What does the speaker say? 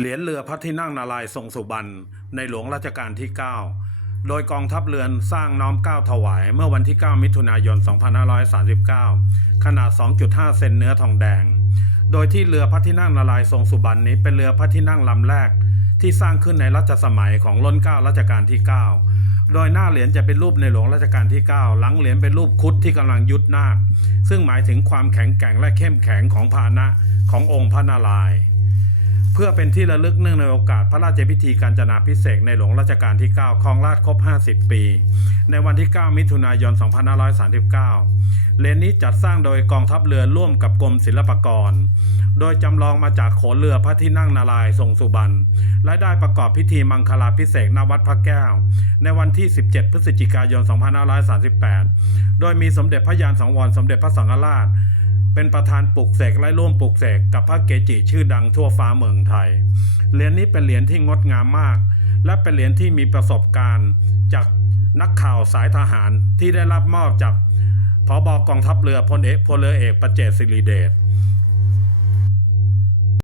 เหรียญเรือพระที่นั่งนารายทรงสุบรรณในหลวงรัชกาลที่ 9 โดยกองทัพเรือนสร้างน้อมเกล้าถวายเมื่อวันที่ 9 มิถุนายน 2539 ขนาด 2.5 เซนเนื้อทองแดง โดยที่เรือพระที่นั่งนารายทรงสุบรรณนี้เป็นเรือพระที่นั่งลำแรก ที่สร้างขึ้นในรัชสมัยของล้นเกล้ารัชกาลที่ 9 โดยหน้าเหรียญจะเป็นรูปในหลวงรัชกาลที่ 9 หลังเหรียญเป็นรูปคุดที่กำลังยุดนาค ซึ่งหมายถึงความแข็งแกร่งและเข้มแข็งของพาหนะขององค์พระนารายณ์ พื่อเป็นที่ระลึกเนื่องในโอกาสพระราชพิธีการจนาพิเศษในหลวงรัชกาลที่ 9ครองราชครบ 50 ปี ในวันที่ 9 มิถุนายน 2539เหรียญนี้จัดสร้างโดยกองทัพเรือร่วมกับกรมศิลปากร โดยจำลองมาจากโขนเรือพระที่นั่งนารายทรงสุบรรณและได้ประกอบพิธีมังคลาพิเศษณวัดพระแก้ว ในวันที่ 17 พฤศจิกายน 2538 โดยมีสมเด็จพระยานสังวรสมเด็จพระสังฆราช เป็นประธานปลุกเสกและร่วมปลุกเสกกับพระเกจิชื่อดังทั่วฟ้าเมืองไทย เหรียญนี้เป็นเหรียญที่งดงามมาก และเป็นเหรียญที่มีประสบการณ์จากนักข่าวสายทหารที่ได้รับมอบจากพบกองทัพเรือพลเอกพลเรือเอกประเจศสิริเดช